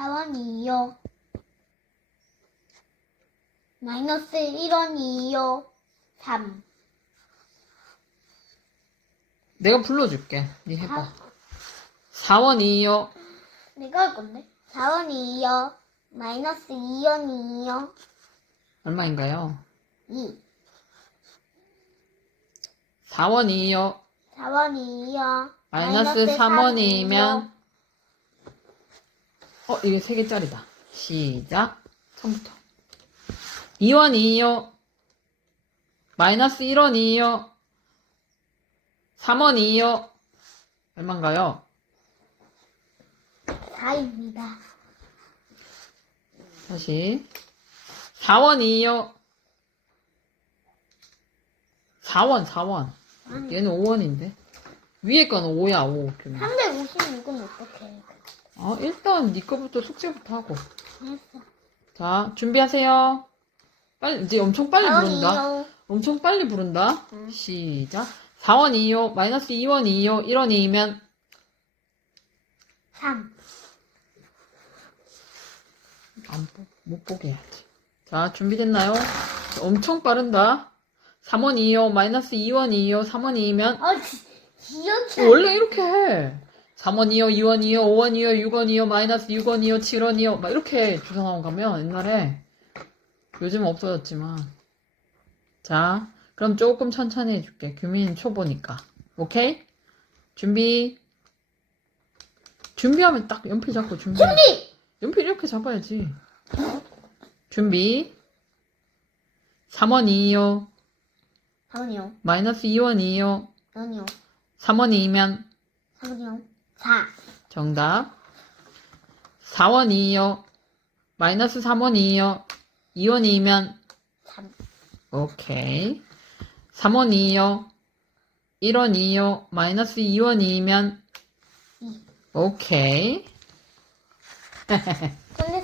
4원이요. 마이너스 1원이요. 3. 내가 불러줄게. 니 해봐. 4원이요. 내가 할 건데. 4원이요. 마이너스 2원이요. 얼마인가요? 2. 4원이요. 4원이요. 마이너스 3원이면 어 이게 세 개짜리다. 시작. 처음부터. 2원이요. 마이너스 1원이요. 3원이요. 얼마인가요? 4입니다. 다시 4원이요. 4원, 4원. 아니, 얘는 5원인데. 위에 거는 5야, 5. 그러면. 356은 어떻게 해? 어, 일단 니 거부터 숙제부터 하고. 했어. 자, 준비하세요. 빨리, 이제 엄청 빨리 부른다. 4원이요. 엄청 빨리 부른다. 응. 시작. 4원 2요, 마이너스 2원 2요, 1원 2면 3. 안, 보- 못 보게 해야지. 자, 준비됐나요? 엄청 빠른다. 3원 2요, 마이너스 2원 2요, 3원 2면 어, 기, 기억이 안 원래 이렇게 해. 3원 2요, 2원 2요, 5원 2요, 6원 2요, 마이너스 6원 2요, 7원 2요, 막 이렇게 주소 나온 가면 옛날에 요즘 없어졌지만. 자, 그럼 조금 천천히 해줄게. 규민 초보니까. 오케이? 준비. 준비하면 딱 연필 잡고 준비. 준비! 연필 이렇게 잡아야지. 준비. 3원 2요, 4원이요. 마이너스 2원 2요, 4원이요. 3원 2면 4원이요. 4. 정답. 4원 2요. 마이너스 3원 2요. 2원 2면 3. 오케이. 3원 2요. 1원 2요. 마이너스 2원 2면 2. 오케이. 근데 3